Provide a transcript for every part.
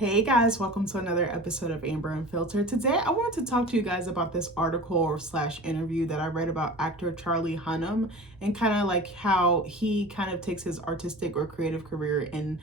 Hey guys, welcome to another episode of Amber Unfiltered. Today I wanted to talk to you guys about this article or slash interview that I read about actor Charlie Hunnam and kind of like how he kind of takes his artistic or creative career in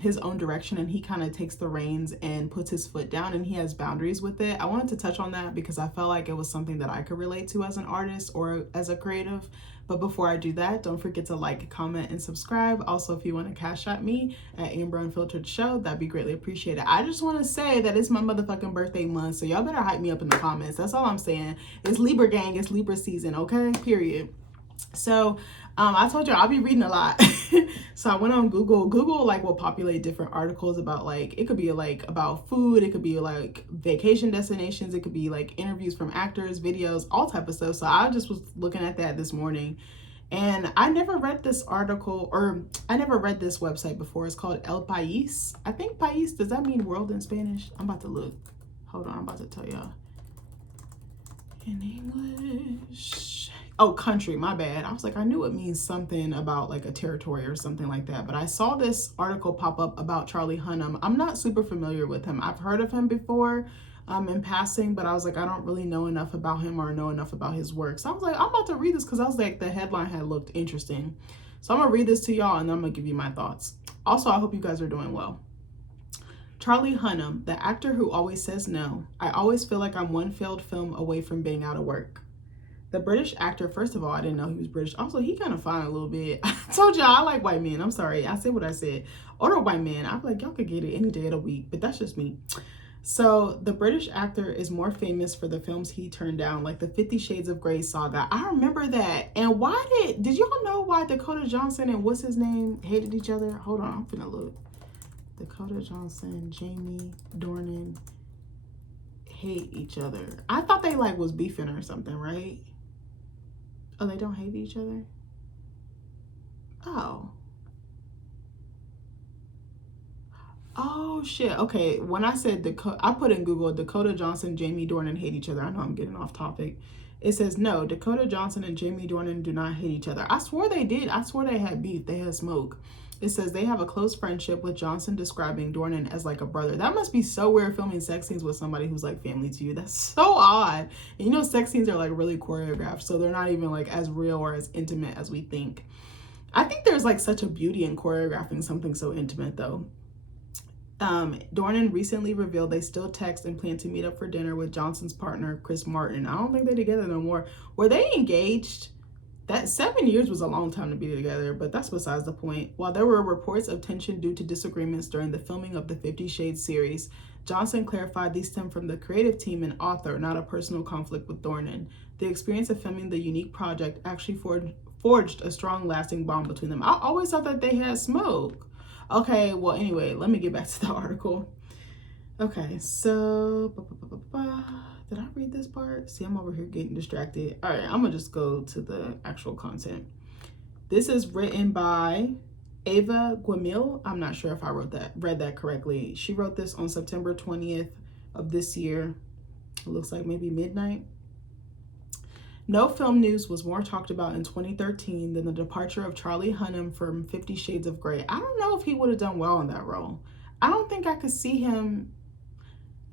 his own direction, and he kind of takes the reins and puts his foot down, and he has boundaries with it. I wanted to touch on that because I felt like it was something that I could relate to as an artist or as a creative. But before I do that, don't forget to like, comment, and subscribe. Also, if you want to cash at me at Amber Unfiltered Show, that'd be greatly appreciated. I just want to say that it's my motherfucking birthday month, so y'all better hype me up in the comments. That's all I'm saying. It's Libra gang, it's Libra season, okay? Period. So I told you I'll be reading a lot. So I went on Google. Google like will populate different articles about, like, it could be like about food, it could be like vacation destinations, it could be like interviews from actors, videos, all type of stuff. So I just was looking at that this morning, and I never read this article, or I never read this website before. It's called El País. I think País, does that mean world in Spanish? I'm about to look. Hold on, I'm about to tell y'all. In English. Oh, country, my bad. I was like, I knew it means something about like a territory or something like that. But I saw this article pop up about Charlie Hunnam. I'm not super familiar with him. I've heard of him before in passing, but I was like, I don't really know enough about him or know enough about his work. So I was like, I'm about to read this because I was like, the headline had looked interesting. So I'm going to read this to y'all and then I'm going to give you my thoughts. Also, I hope you guys are doing well. Charlie Hunnam, the actor who always says no. I always feel like I'm one failed film away from being out of work. The British actor, first of all, I didn't know he was British. Also, he kind of fine a little bit. I told y'all I like white men. I'm sorry. I said what I said. Older white men. I'm like, y'all could get it any day of the week, but that's just me. So the British actor is more famous for the films he turned down, like the 50 Shades of Grey saga. I remember that. And why did y'all know why Dakota Johnson and what's his name hated each other? Hold on, I'm finna look. Dakota Johnson, Jamie Dornan hate each other. I thought they like was beefing or something, right? Oh, they don't hate each other? Oh. Oh, shit. Okay, when I said I put in Google, Dakota Johnson, Jamie Dornan hate each other. I know I'm getting off topic. It says, no, Dakota Johnson and Jamie Dornan do not hate each other. I swore they did. I swore they had beef. They had smoke. It says they have a close friendship, with Johnson describing Dornan as like a brother. That must be so weird, filming sex scenes with somebody who's like family to you. That's so odd. And you know, sex scenes are like really choreographed, so they're not even like as real or as intimate as we think. I think there's like such a beauty in choreographing something so intimate though. Dornan recently revealed they still text and plan to meet up for dinner with Johnson's partner, Chris Martin. I don't think they're together no more. Were they engaged? That 7 years was a long time to be together, but that's besides the point. While there were reports of tension due to disagreements during the filming of the 50 Shades series, Johnson clarified these stem from the creative team and author, not a personal conflict with Dornan. The experience of filming the unique project actually forged a strong, lasting bond between them. I always thought that they had smoke. Okay, well, anyway, let me get back to the article. Okay, so, did I read this part? See, I'm over here getting distracted. All right, I'm gonna just go to the actual content. This is written by Ava Guamil. I'm not sure if I read that correctly. She wrote this on September 20th of this year. It looks like maybe midnight. No film news was more talked about in 2013 than the departure of Charlie Hunnam from 50 Shades of Grey. I don't know if he would have done well in that role. I don't think I could see him.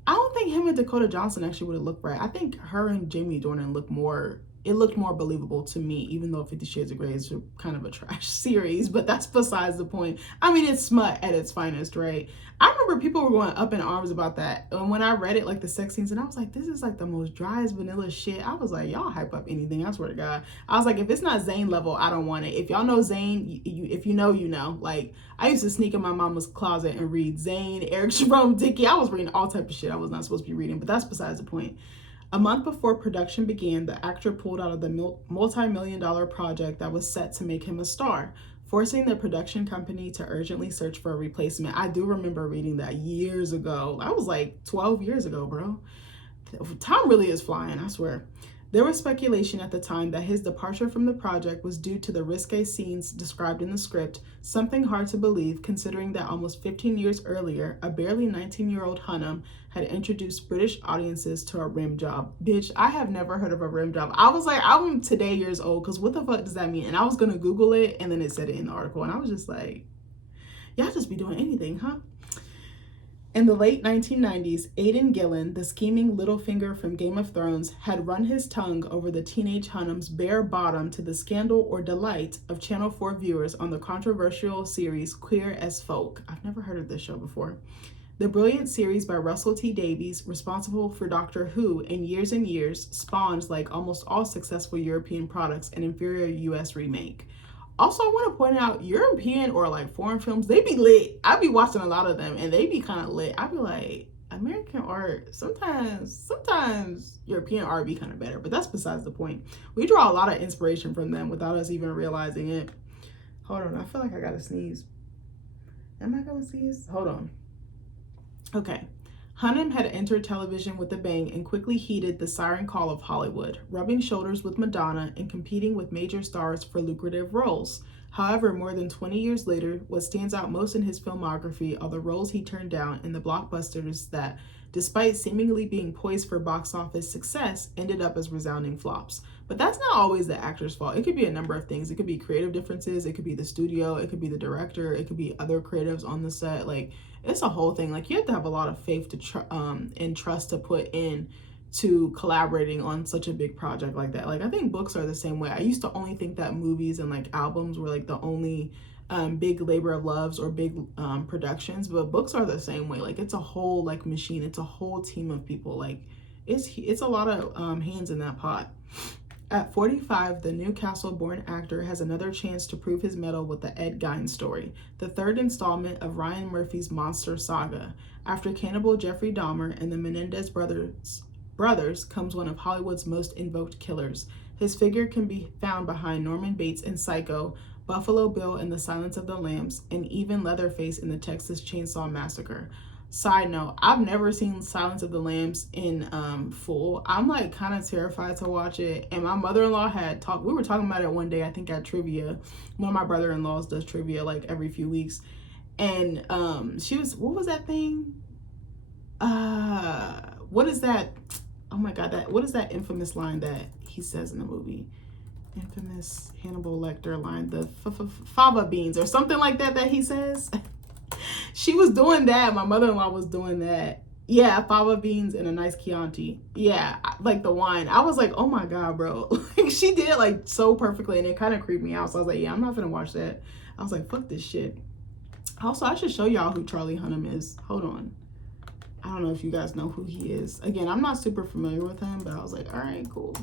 I don't think him and Dakota Johnson actually would have looked right. I think her and Jamie Dornan looked more believable to me, even though 50 Shades of Grey is kind of a trash series, but that's besides the point. I mean, it's smut at its finest, right? I remember people were going up in arms about that. And when I read it, like the sex scenes, and I was like, this is like the most driest vanilla shit. I was like, y'all hype up anything, I swear to God. I was like, if it's not Zayn level, I don't want it. If y'all know Zayn, if you know, you know. Like, I used to sneak in my mama's closet and read Zayn, Eric Jerome, Dickey. I was reading all type of shit I was not supposed to be reading, but that's besides the point. A month before production began, the actor pulled out of the multi-million-dollar project that was set to make him a star, forcing the production company to urgently search for a replacement. I do remember reading that years ago. That was like 12 years ago, bro. Time really is flying, I swear. There was speculation at the time that his departure from the project was due to the risque scenes described in the script, something hard to believe considering that almost 15 years earlier, a barely 19-year-old Hunnam had introduced British audiences to a rim job. Bitch, I have never heard of a rim job. I was like, I'm today years old, because what the fuck does that mean? And I was going to Google it, and then it said it in the article, and I was just like, y'all just be doing anything, huh? In the late 1990s, Aidan Gillen, the scheming Littlefinger from Game of Thrones, had run his tongue over the teenage Hunnam's bare bottom to the scandal or delight of Channel 4 viewers on the controversial series Queer as Folk. I've never heard of this show before. The brilliant series by Russell T Davies, responsible for Doctor Who in years, spawned, like almost all successful European products, an inferior US remake. Also, I want to point out European or like foreign films, they be lit. I be watching a lot of them and they be kind of lit. I be like, American art, sometimes European art be kind of better, but that's besides the point. We draw a lot of inspiration from them without us even realizing it. Hold on, I feel like I gotta sneeze. Am I gonna sneeze? Hold on. Okay. Hunnam had entered television with a bang and quickly heeded the siren call of Hollywood, rubbing shoulders with Madonna and competing with major stars for lucrative roles. However, more than 20 years later, what stands out most in his filmography are the roles he turned down in the blockbusters that, despite seemingly being poised for box office success, ended up as resounding flops. But that's not always the actor's fault. It could be a number of things. It could be creative differences. It could be the studio. It could be the director. It could be other creatives on the set. Like, it's a whole thing. Like, you have to have a lot of faith to and trust to put in to collaborating on such a big project like that. Like, I think books are the same way. I used to only think that movies and like albums were like the only big labor of loves or big productions, but books are the same way. Like, it's a whole like machine. It's a whole team of people. Like, it's a lot of hands in that pot. At 45, the Newcastle-born actor has another chance to prove his mettle with the Ed Gein story, the third installment of Ryan Murphy's monster saga. After cannibal Jeffrey Dahmer and the Menendez brothers comes one of Hollywood's most invoked killers. His figure can be found behind Norman Bates in Psycho, Buffalo Bill in The Silence of the Lambs, and even Leatherface in the Texas Chainsaw Massacre. Side note, I've never seen Silence of the Lambs in full. I'm like kind of terrified to watch it. And my mother-in-law we were talking about it one day, I think at trivia. One of my brother-in-laws does trivia like every few weeks. And what was that thing? What is that? Oh my God, what is that infamous line that he says in the movie? Infamous Hannibal Lecter line, the fava beans or something like that he says. She was doing that. My mother-in-law was doing that. Yeah, fava beans and a nice Chianti. Yeah, like the wine. I was like, oh my God, bro. Like, she did it like so perfectly and it kind of creeped me out. So I was like, yeah, I'm not gonna watch that. I was like, fuck this shit. Also, I should show y'all who Charlie Hunnam is. Hold on. I don't know if you guys know who he is. Again, I'm not super familiar with him, but I was like, all right, cool.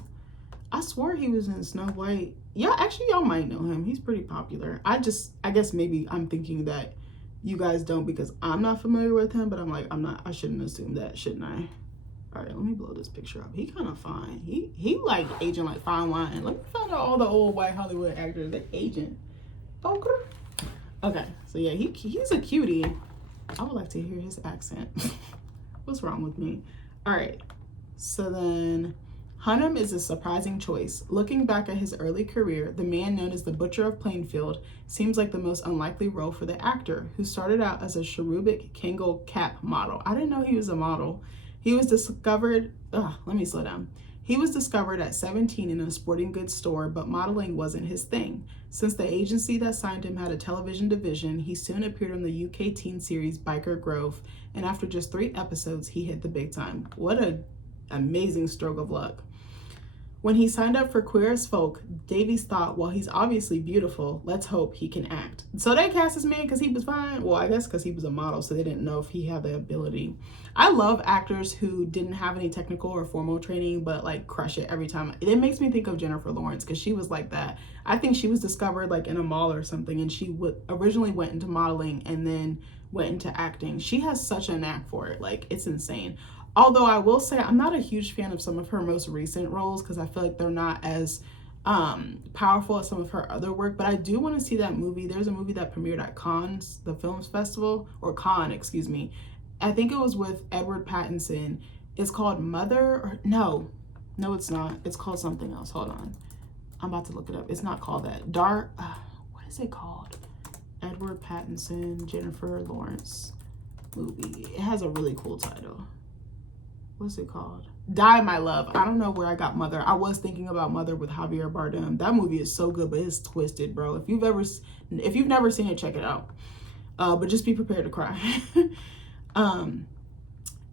I swore he was in Snow White. Yeah, actually, y'all might know him. He's pretty popular. I guess maybe I'm thinking that you guys don't because I'm not familiar with him, but I'm like, I shouldn't assume that, shouldn't I? All right, let me blow this picture up. He kind of fine. He like aging like fine wine. Let me find out all the old white Hollywood actors that aging. Okay, so yeah, he's a cutie. I would like to hear his accent. What's wrong with me? All right, so then Hunnam is a surprising choice. Looking back at his early career, the man known as the Butcher of Plainfield seems like the most unlikely role for the actor, who started out as a cherubic Kangol cap model. I didn't know he was a model. He was discovered, let me slow down. He was discovered at 17 in a sporting goods store, but modeling wasn't his thing. Since the agency that signed him had a television division, he soon appeared on the UK teen series Biker Grove, and after just 3 episodes, he hit the big time. What an amazing stroke of luck. When he signed up for Queer as Folk, Davies thought, well, he's obviously beautiful. Let's hope he can act. So they cast this man because he was fine. Well, I guess because he was a model, so they didn't know if he had the ability. I love actors who didn't have any technical or formal training, but like crush it every time. It makes me think of Jennifer Lawrence because she was like that. I think she was discovered like in a mall or something, and she originally went into modeling and then went into acting. She has such a knack for it. Like, it's insane. Although I will say I'm not a huge fan of some of her most recent roles because I feel like they're not as powerful as some of her other work. But I do want to see that movie. There's a movie that premiered at Cannes, the Films Festival, or Cannes, excuse me. I think it was with Edward Pattinson. It's called Mother, or no, it's not. It's called something else. Hold on. I'm about to look it up. It's not called that. What is it called? Edward Pattinson, Jennifer Lawrence movie. It has a really cool title. What's it called? Die, My Love. I don't know where I got Mother. I was thinking about Mother with Javier Bardem. That movie is so good, but it's twisted, bro. If you've never seen it, check it out. But just be prepared to cry. Um,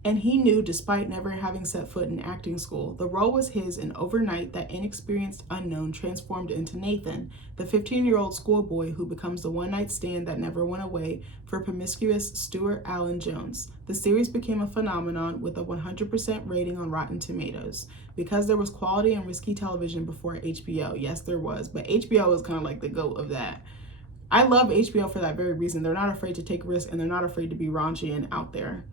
and he knew, despite never having set foot in acting school, the role was his, and overnight that inexperienced unknown transformed into Nathan, the 15-year-old schoolboy who becomes the one-night stand that never went away for promiscuous Stuart Allen Jones. The series became a phenomenon with a 100% rating on Rotten Tomatoes. Because there was quality and risky television before HBO. Yes, there was, but HBO was kind of like the GOAT of that. I love HBO for that very reason. They're not afraid to take risks, and they're not afraid to be raunchy and out there.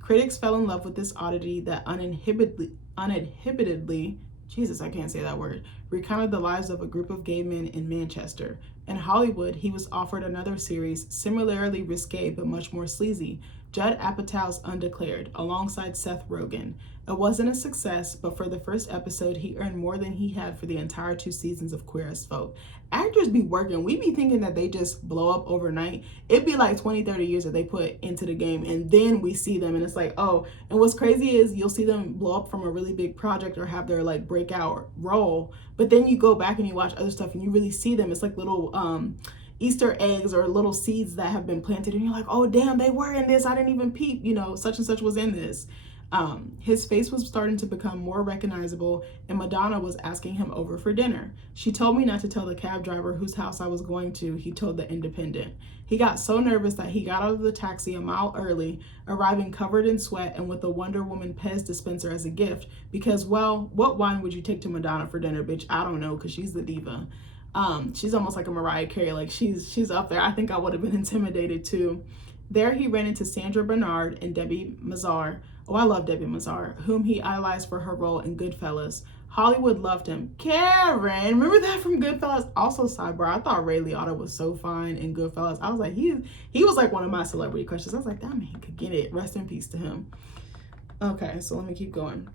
Critics fell in love with this oddity that uninhibitedly, Jesus, I can't say that word, recounted the lives of a group of gay men in Manchester. In Hollywood, he was offered another series, similarly risque but much more sleazy, Judd Apatow's Undeclared, alongside Seth Rogen. It wasn't a success, but for the first episode, he earned more than he had for the entire 2 seasons of Queer as Folk. Actors be working. We be thinking that they just blow up overnight. It'd be like 20, 30 years that they put into the game, and then we see them, and it's like, oh. And what's crazy is you'll see them blow up from a really big project or have their like breakout role, but then you go back and you watch other stuff and you really see them. It's like little Easter eggs or little seeds that have been planted, and you're like, oh damn, they were in this. I didn't even peep, such and such was in this. His face was starting to become more recognizable, and Madonna was asking him over for dinner. She told me not to tell the cab driver whose house I was going to, he told The Independent. He got so nervous that he got out of the taxi a mile early, arriving covered in sweat and with a Wonder Woman Pez dispenser as a gift, because, well, what wine would you take to Madonna for dinner, bitch? I don't know, because she's the diva. She's almost like a Mariah Carey, like she's up there. I think I would have been intimidated too. There he ran into Sandra Bernard and Debbie Mazar. Oh, I love Debbie Mazar, whom he idolized for her role in Goodfellas. Hollywood loved him. Karen, remember that from Goodfellas? Also, sidebar, I thought Ray Liotta was so fine in Goodfellas. I was like, he was like one of my celebrity crushes. I was like, that man could get it. Rest in peace to him. Okay, so let me keep going.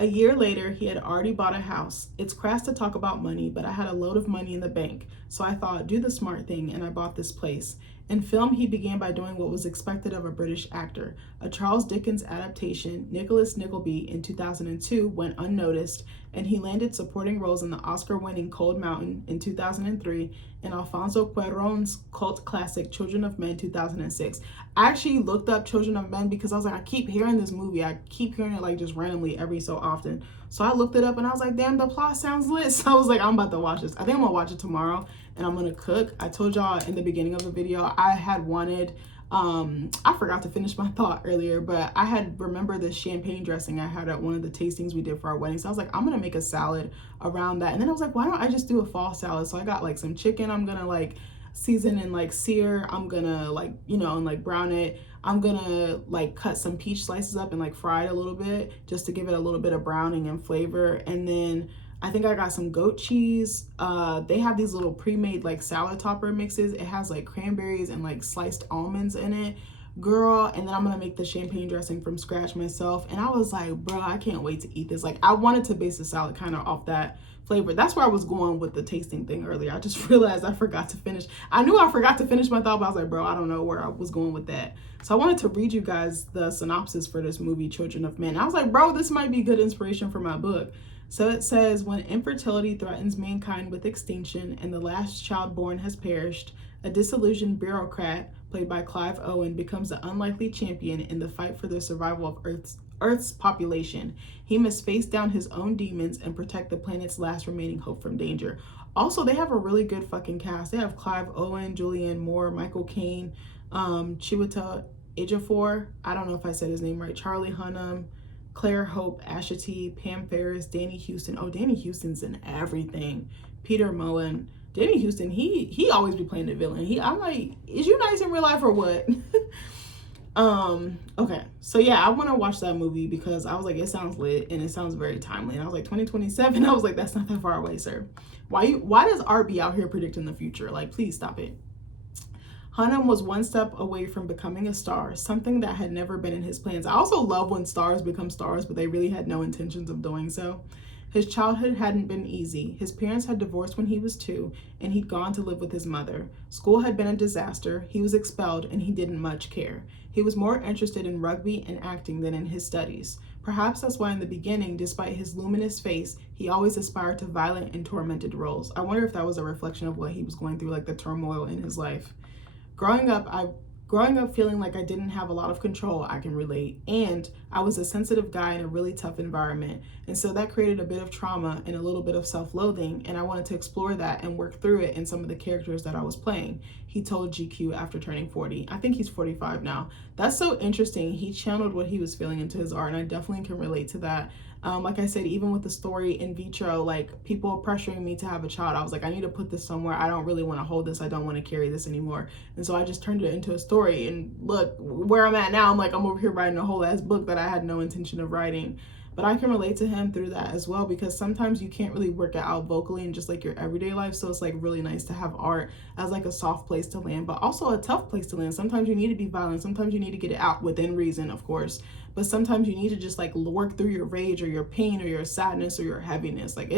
A year later, he had already bought a house. It's crass to talk about money, but I had a load of money in the bank, so I thought, do the smart thing, and I bought this place. In film, he began by doing what was expected of a British actor. A Charles Dickens adaptation, Nicholas Nickleby, in 2002 went unnoticed, and he landed supporting roles in the Oscar-winning Cold Mountain in 2003 and Alfonso Cuarón's cult classic Children of Men 2006. I actually looked up Children of Men because I was like, I keep hearing this movie. I keep hearing it like just randomly every so often. So I looked it up and I was like, damn, the plot sounds lit. So I was like, I'm about to watch this. I think I'm gonna watch it tomorrow and I'm gonna cook. I told y'all in the beginning of the video, I had wanted, I forgot to finish my thought earlier, but I had remembered the champagne dressing I had at one of the tastings we did for our wedding. So I was like, I'm gonna make a salad around that. And then I was like, why don't I just do a fall salad? So I got like some chicken I'm gonna like season and like sear. I'm gonna like, and like brown it. I'm gonna like cut some peach slices up and like fry it a little bit just to give it a little bit of browning and flavor. And then I think I got some goat cheese. They have these little pre-made like salad topper mixes. It has like cranberries and like sliced almonds in it, girl. And then I'm gonna make the champagne dressing from scratch myself. And I was like, bro, I can't wait to eat this. Like I wanted to base the salad kind of off that flavor. That's where I was going with the tasting thing earlier. I just realized I forgot to finish. I knew I forgot to finish my thought, but I was like, bro, I don't know where I was going with that. So I wanted to read you guys the synopsis for this movie, Children of Men. I was like, bro, this might be good inspiration for my book. So it says, when infertility threatens mankind with extinction and the last child born has perished, a disillusioned bureaucrat, played by Clive Owen, becomes the unlikely champion in the fight for the survival of Earth's population. He must face down his own demons and protect the planet's last remaining hope from danger. Also, they have a really good fucking cast. They have Clive Owen, Julianne Moore, Michael Caine, Chiwetel Ejiofor, I don't know if I said his name right, Charlie Hunnam, Claire Hope Ashity, Pam Ferris, Danny Houston. Oh, Danny Houston's in everything. Peter Mullen. Danny Houston, he always be playing the villain. I'm like, is you nice in real life or what? Okay, so yeah, I want to watch that movie because I was like, it sounds lit and it sounds very timely. And I was like, 2027. I was like, that's not that far away, sir. Why does art be out here predicting the future? Like, please stop it. Hunnam was one step away from becoming a star, something that had never been in his plans. I also love when stars become stars, but they really had no intentions of doing so. His childhood hadn't been easy. His parents had divorced when he was 2, and he'd gone to live with his mother. School had been a disaster. He was expelled, and he didn't much care. He was more interested in rugby and acting than in his studies. Perhaps that's why in the beginning, despite his luminous face, he always aspired to violent and tormented roles. I wonder if that was a reflection of what he was going through, like the turmoil in his life. Growing up, Growing up feeling like I didn't have a lot of control, I can relate. And I was a sensitive guy in a really tough environment. And so that created a bit of trauma and a little bit of self-loathing. And I wanted to explore that and work through it in some of the characters that I was playing. He told GQ after turning 40. I think he's 45 now. That's so interesting. He channeled what he was feeling into his art, and I definitely can relate to that. Like I said, even with the story in vitro, like people pressuring me to have a child, I was like, I need to put this somewhere. I don't really want to hold this. I don't want to carry this anymore. And so I just turned it into a story. And look where I'm at now. I'm like, I'm over here writing a whole ass book that I had no intention of writing. But I can relate to him through that as well, because sometimes you can't really work it out vocally in just like your everyday life. So it's like really nice to have art as like a soft place to land, but also a tough place to land. Sometimes you need to be violent. Sometimes you need to get it out within reason, of course. But sometimes you need to just like work through your rage or your pain or your sadness or your heaviness. Like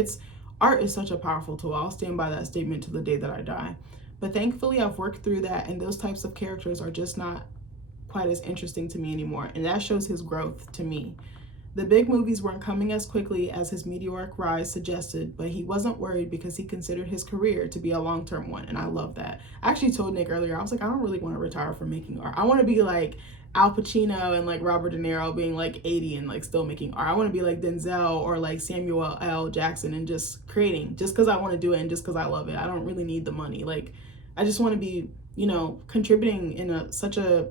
art is such a powerful tool. I'll stand by that statement to the day that I die. But thankfully I've worked through that, and those types of characters are just not quite as interesting to me anymore. And that shows his growth to me. The big movies weren't coming as quickly as his meteoric rise suggested, but he wasn't worried because he considered his career to be a long-term one, and I love that. I actually told Nick earlier, I was like, I don't really want to retire from making art. I want to be like Al Pacino and like Robert De Niro being like 80 and like still making art. I want to be like Denzel or like Samuel L. Jackson and just creating just because I want to do it and just because I love it. I don't really need the money. Like, I just want to be, contributing in such a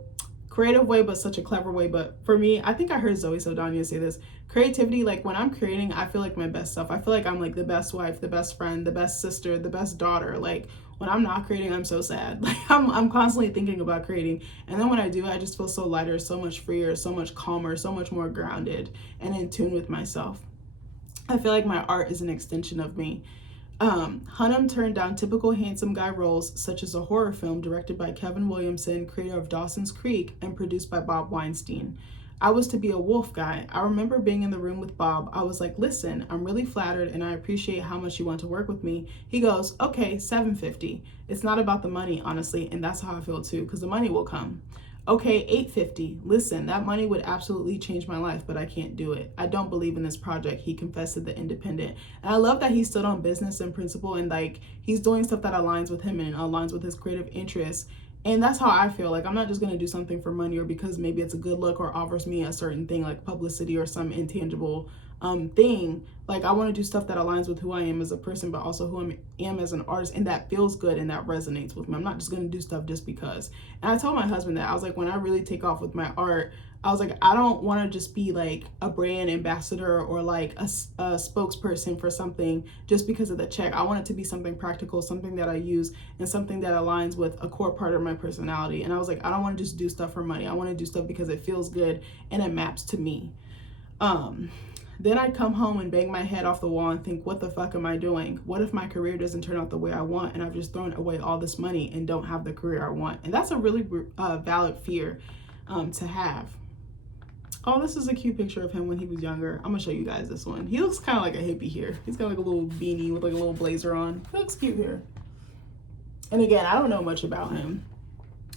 creative way, but such a clever way. But for me, I think I heard Zoe Saldana say this, creativity, like when I'm creating, I feel like my best self. I feel like I'm like the best wife, the best friend, the best sister, the best daughter. Like when I'm not creating, I'm so sad. Like I'm constantly thinking about creating. And then when I do, I just feel so lighter, so much freer, so much calmer, so much more grounded and in tune with myself. I feel like my art is an extension of me. Hunnam turned down typical handsome guy roles, such as a horror film directed by Kevin Williamson, creator of Dawson's Creek, and produced by Bob Weinstein. I was to be a wolf guy. I remember being in the room with Bob. I was like, listen, I'm really flattered and I appreciate how much you want to work with me. He goes, okay, $750. It's not about the money, honestly, and that's how I feel too, because the money will come. Okay, $850. Listen, that money would absolutely change my life, but I can't do it. I don't believe in this project, he confessed to The Independent. And I love that he stood on business and principle, and like he's doing stuff that aligns with him and aligns with his creative interests. And that's how I feel. Like I'm not just going to do something for money or because maybe it's a good look or offers me a certain thing like publicity or some intangible thing. Like I want to do stuff that aligns with who I am as a person, but also who I am as an artist, and that feels good and that resonates with me. I'm not just going to do stuff just because. And I told my husband that I was like, when I really take off with my art, I was like, I don't want to just be like a brand ambassador or like a spokesperson for something just because of the check. I want it to be something practical, something that I use, and something that aligns with a core part of my personality. And I was like, I don't want to just do stuff for money. I want to do stuff because it feels good and it maps to me. Then I'd come home and bang my head off the wall and think, what the fuck am I doing? What if my career doesn't turn out the way I want and I've just thrown away all this money and don't have the career I want? And that's a really valid fear to have. Oh, this is a cute picture of him when he was younger. I'm gonna show you guys this one. He looks kind of like a hippie here. He's got like a little beanie with like a little blazer on. He looks cute here. And again, I don't know much about him.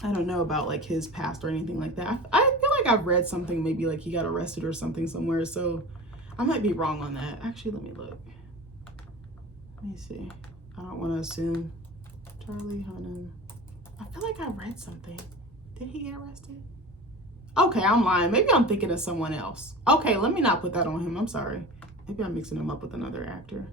I don't know about like his past or anything like that. I feel like I've read something, maybe like he got arrested or something somewhere. So I might be wrong on that. Actually, let me look. Let me see. I don't want to assume. Charlie Hunnam. I feel like I read something. Did he get arrested? Okay, I'm lying. Maybe I'm thinking of someone else. Okay, let me not put that on him. I'm sorry. Maybe I'm mixing him up with another actor.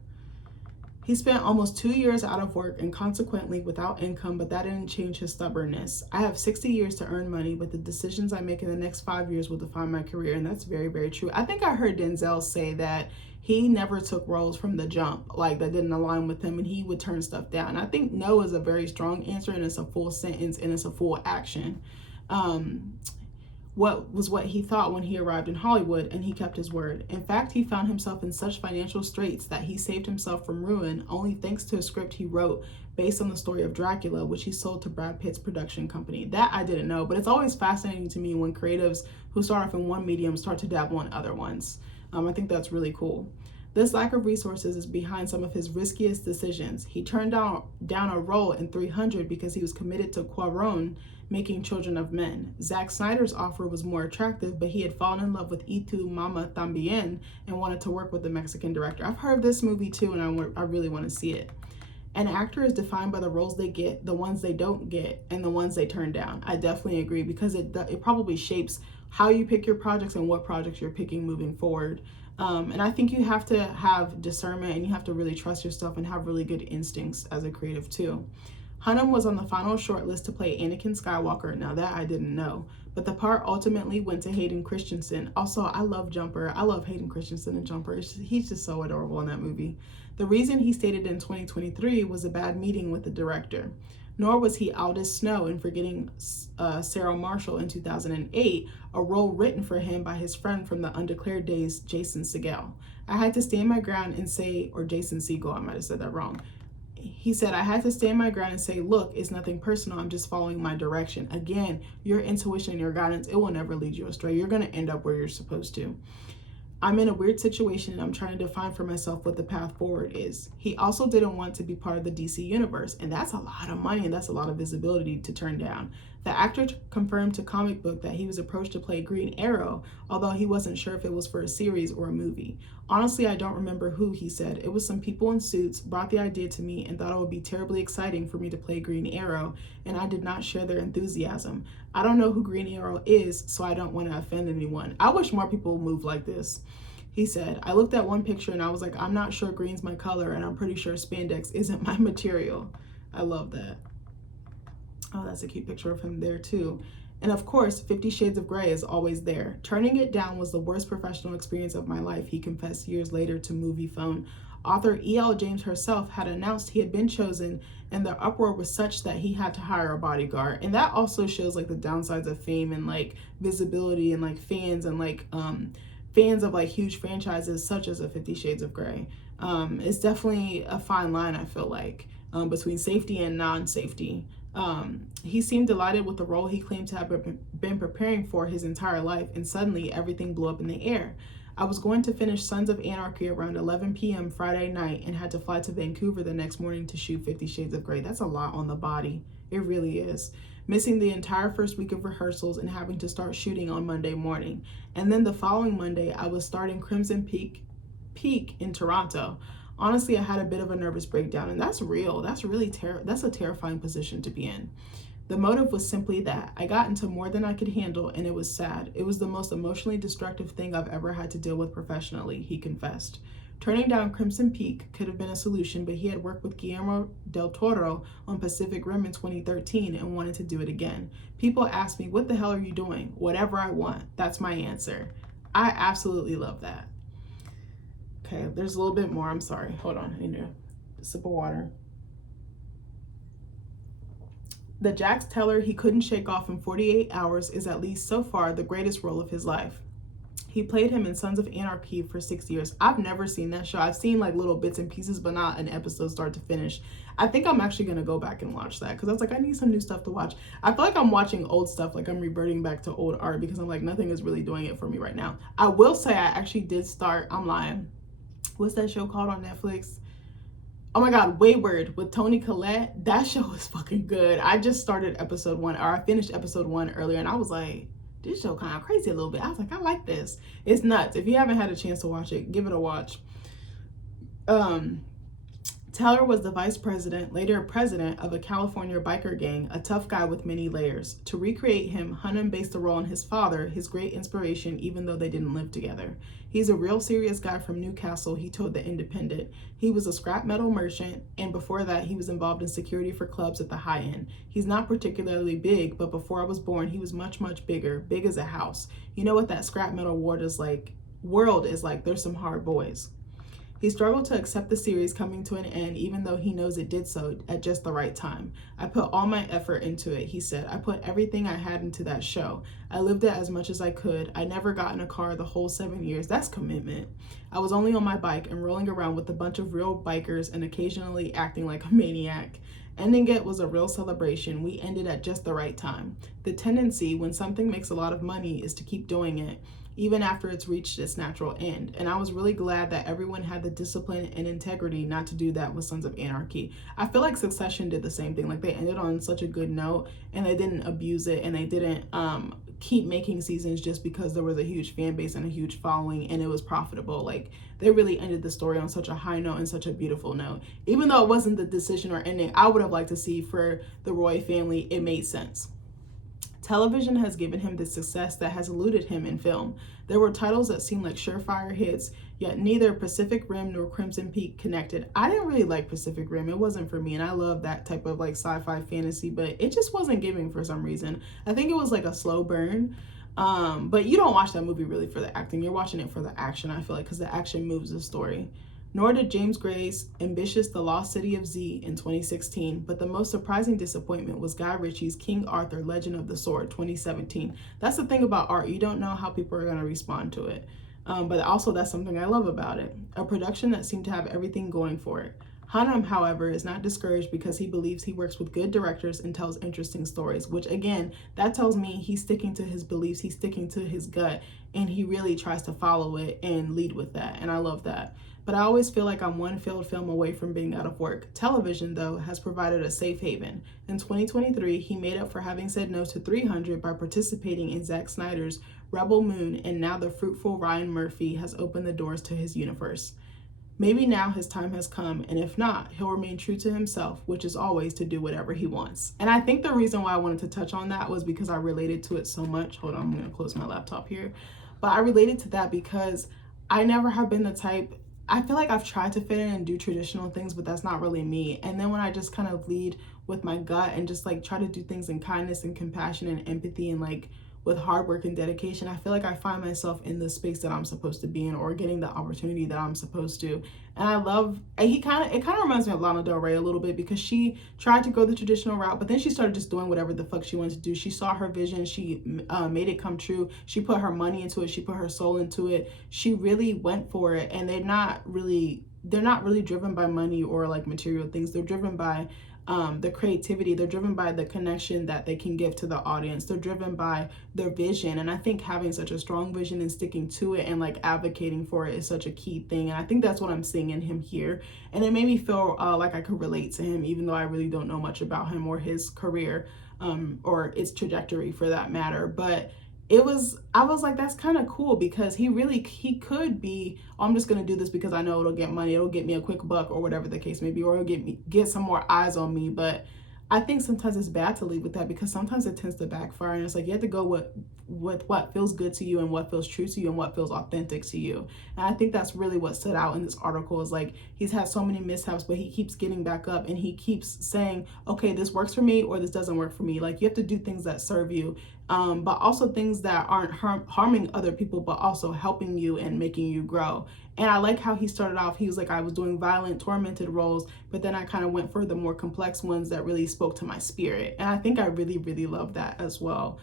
He spent almost 2 years out of work and consequently without income, but that didn't change his stubbornness. I have 60 years to earn money, but the decisions I make in the next 5 years will define my career. And that's very, very true. I think I heard Denzel say that he never took roles from the jump, like that didn't align with him, and he would turn stuff down. I think no is a very strong answer, and it's a full sentence and it's a full action. What he thought when he arrived in Hollywood, and he kept his word. In fact, he found himself in such financial straits that he saved himself from ruin only thanks to a script he wrote based on the story of Dracula, which he sold to Brad Pitt's production company. That I didn't know, but it's always fascinating to me when creatives who start off in one medium start to dabble in other ones. I think that's really cool. This lack of resources is behind some of his riskiest decisions. He turned down a role in 300 because he was committed to Cuarón making Children of Men. Zack Snyder's offer was more attractive, but he had fallen in love with Y Tu Mama Tambien and wanted to work with the Mexican director. I've heard of this movie too, and I really want to see it. An actor is defined by the roles they get, the ones they don't get, and the ones they turn down. I definitely agree, because it probably shapes how you pick your projects and what projects you're picking moving forward. And I think you have to have discernment, and you have to really trust yourself and have really good instincts as a creative too. Hunnam was on the final shortlist to play Anakin Skywalker. Now that I didn't know. But the part ultimately went to Hayden Christensen. Also, I love Jumper. I love Hayden Christensen in Jumper. He's just so adorable in that movie. The reason he stated in 2023 was a bad meeting with the director. Nor was he out as Snow in forgetting Sarah Marshall in 2008, a role written for him by his friend from the Undeclared Days, Jason Segel. I had to stand my ground and say, or Jason Segel, I might have said that wrong. He said, I had to stand my ground and say, look, it's nothing personal. I'm just following my direction. Again, your intuition and your guidance, it will never lead you astray. You're going to end up where you're supposed to. I'm in a weird situation and I'm trying to define for myself what the path forward is. He also didn't want to be part of the DC universe, and that's a lot of money and that's a lot of visibility to turn down. The actor confirmed to Comic Book that he was approached to play Green Arrow, although he wasn't sure if it was for a series or a movie. Honestly, I don't remember who, he said. It was some people in suits brought the idea to me and thought it would be terribly exciting for me to play Green Arrow, and I did not share their enthusiasm. I don't know who Green Arrow is, so I don't want to offend anyone. I wish more people move like this. He said, I looked at one picture and I was like, I'm not sure green's my color, and I'm pretty sure spandex isn't my material. I love that. Oh, that's a cute picture of him there too. And of course, 50 Shades of Grey is always there. Turning it down was the worst professional experience of my life, he confessed years later to Movie Phone. Author E.L. James herself had announced he had been chosen, and the uproar was such that he had to hire a bodyguard. And that also shows like the downsides of fame and like visibility and like fans and like fans of like huge franchises such as a 50 Shades of Grey. It's definitely a fine line, I feel like, between safety and non-safety. He seemed delighted with the role he claimed to have been preparing for his entire life, and suddenly everything blew up in the air. I was going to finish Sons of Anarchy around 11 p.m. Friday night and had to fly to Vancouver the next morning to shoot 50 Shades of Grey. That's a lot on the body. It really is. Missing the entire first week of rehearsals and having to start shooting on Monday morning. And then the following Monday, I was starting Crimson Peak in Toronto. Honestly, I had a bit of a nervous breakdown, and that's real. That's really that's a terrifying position to be in. The motive was simply that I got into more than I could handle, and it was sad. It was the most emotionally destructive thing I've ever had to deal with professionally, he confessed. Turning down Crimson Peak could have been a solution, but he had worked with Guillermo del Toro on Pacific Rim in 2013 and wanted to do it again. People ask me, what the hell are you doing? Whatever I want. That's my answer. I absolutely love that. Okay, there's a little bit more. I'm sorry. Hold on. I need a sip of water. The Jax Teller he couldn't shake off in 48 hours is, at least so far, the greatest role of his life. He played him in Sons of Anarchy for 6 years. I've never seen that show. I've seen like little bits and pieces, but not an episode start to finish. I think I'm actually going to go back and watch that because I was like, I need some new stuff to watch. I feel like I'm watching old stuff, like I'm reverting back to old art because I'm like, nothing is really doing it for me right now. I will say I actually did start, I'm lying. What's that show called on Netflix? Oh my God, Wayward with Toni Collette. That show is fucking good. I just started episode 1, or I finished episode 1 earlier, and I was like, this show kind of crazy a little bit. I was like, I like this. It's nuts. If you haven't had a chance to watch it, give it a watch. Teller was the vice president, later president, of a California biker gang, a tough guy with many layers. To recreate him, Hunnam based the role on his father, his great inspiration, even though they didn't live together. He's a real serious guy from Newcastle, he told The Independent. He was a scrap metal merchant, and before that, he was involved in security for clubs at the high end. He's not particularly big, but before I was born, he was much, much bigger, big as a house. You know what that scrap metal world is like? There's some hard boys. He struggled to accept the series coming to an end, even though he knows it did so at just the right time. I put all my effort into it, he said. I put everything I had into that show. I lived it as much as I could. I never got in a car the whole 7 years. That's commitment. I was only on my bike and rolling around with a bunch of real bikers and occasionally acting like a maniac. Ending it was a real celebration. We ended at just the right time. The tendency when something makes a lot of money is to keep doing it, even after it's reached its natural end. And I was really glad that everyone had the discipline and integrity not to do that with Sons of Anarchy. I feel like Succession did the same thing. Like they ended on such a good note and they didn't abuse it and they didn't keep making seasons just because there was a huge fan base and a huge following and it was profitable. Like, they really ended the story on such a high note and such a beautiful note. Even though it wasn't the decision or ending I would have liked to see for the Roy family, it made sense. Television has given him the success that has eluded him in film. There were titles that seemed like surefire hits, yet neither Pacific Rim nor Crimson Peak connected. I didn't really like Pacific Rim. It wasn't for me, and I love that type of like sci-fi fantasy, but it just wasn't giving for some reason. I think it was like a slow burn. But you don't watch that movie really for the acting. You're watching it for the action, I feel like, because the action moves the story. Nor did James Gray's ambitious The Lost City of Z in 2016, but the most surprising disappointment was Guy Ritchie's King Arthur Legend of the Sword 2017. That's the thing about art. You don't know how people are going to respond to it. But also that's something I love about it. A production that seemed to have everything going for it. Hunnam, however, is not discouraged because he believes he works with good directors and tells interesting stories, which again, that tells me he's sticking to his beliefs, he's sticking to his gut, and he really tries to follow it and lead with that, and I love that. But I always feel like I'm one failed film away from being out of work. Television, though, has provided a safe haven. In 2023, he made up for having said no to 300 by participating in Zack Snyder's Rebel Moon, and now the fruitful Ryan Murphy has opened the doors to his universe. Maybe now his time has come, and if not, he'll remain true to himself, which is always to do whatever he wants. And I think the reason why I wanted to touch on that was because I related to it so much. Hold on, I'm going to close my laptop here. But I related to that because I never have been the type, I feel like I've tried to fit in and do traditional things, but that's not really me. And then when I just kind of lead with my gut and just like try to do things in kindness and compassion and empathy and like with hard work and dedication, I feel like I find myself in the space that I'm supposed to be in or getting the opportunity that I'm supposed to. And I love, it kind of reminds me of Lana Del Rey a little bit because she tried to go the traditional route, but then she started just doing whatever the fuck she wanted to do. She saw her vision, she made it come true. She put her money into it, she put her soul into it. She really went for it, and they're not really driven by money or like material things. They're driven by the creativity. They're driven by the connection that they can give to the audience. They're driven by their vision. And I think having such a strong vision and sticking to it and like advocating for it is such a key thing. And I think that's what I'm seeing in him here. And it made me feel like I could relate to him, even though I really don't know much about him or his career or its trajectory for that matter. But I was like, that's kind of cool because he could be, oh, I'm just going to do this because I know it'll get money, it'll get me a quick buck or whatever the case may be, or it'll get some more eyes on me. But I think sometimes it's bad to lead with that because sometimes it tends to backfire, and it's like you have to go with what feels good to you and what feels true to you and what feels authentic to you. And I think that's really what stood out in this article is like he's had so many mishaps, but he keeps getting back up and he keeps saying, okay, this works for me or this doesn't work for me. Like you have to do things that serve you, but also things that aren't harming other people, but also helping you and making you grow. And I like how he started off. He was like, I was doing violent, tormented roles, but then I kind of went for the more complex ones that really spoke to my spirit. And I think I really, really love that as well.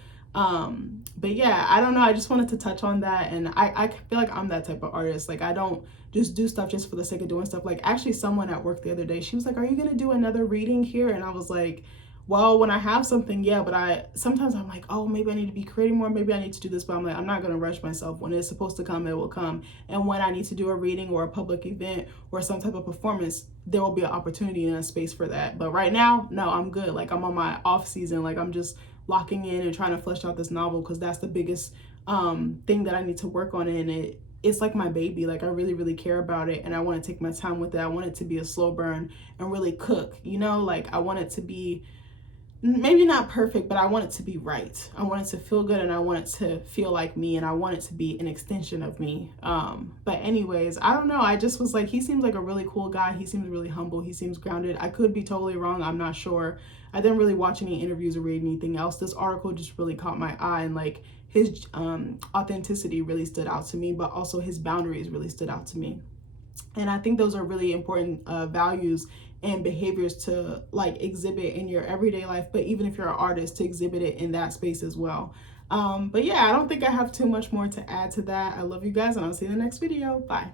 But yeah, I don't know. I just wanted to touch on that. And I feel like I'm that type of artist. Like I don't just do stuff just for the sake of doing stuff. Like actually someone at work the other day, she was like, are you going to do another reading here? And I was like, well, when I have something, yeah, but sometimes I'm like, oh, maybe I need to be creating more. Maybe I need to do this, but I'm like, I'm not going to rush myself. When it's supposed to come, it will come. And when I need to do a reading or a public event or some type of performance, there will be an opportunity and a space for that. But right now, no, I'm good. Like I'm on my off season. Like I'm just locking in and trying to flesh out this novel because that's the biggest thing that I need to work on. And it's like my baby. Like I really, really care about it. And I want to take my time with it. I want it to be a slow burn and really cook, you know, like I want it to be maybe not perfect, but I want it to be right. I want it to feel good and I want it to feel like me and I want it to be an extension of me. But anyways, I don't know. I just was like, he seems like a really cool guy. He seems really humble. He seems grounded. I could be totally wrong. I'm not sure. I didn't really watch any interviews or read anything else. This article just really caught my eye and like his authenticity really stood out to me, but also his boundaries really stood out to me. And I think those are really important values and behaviors to like exhibit in your everyday life, but even if you're an artist, to exhibit it in that space as well. But yeah, I don't think I have too much more to add to that. I love you guys and I'll see you in the next video. Bye.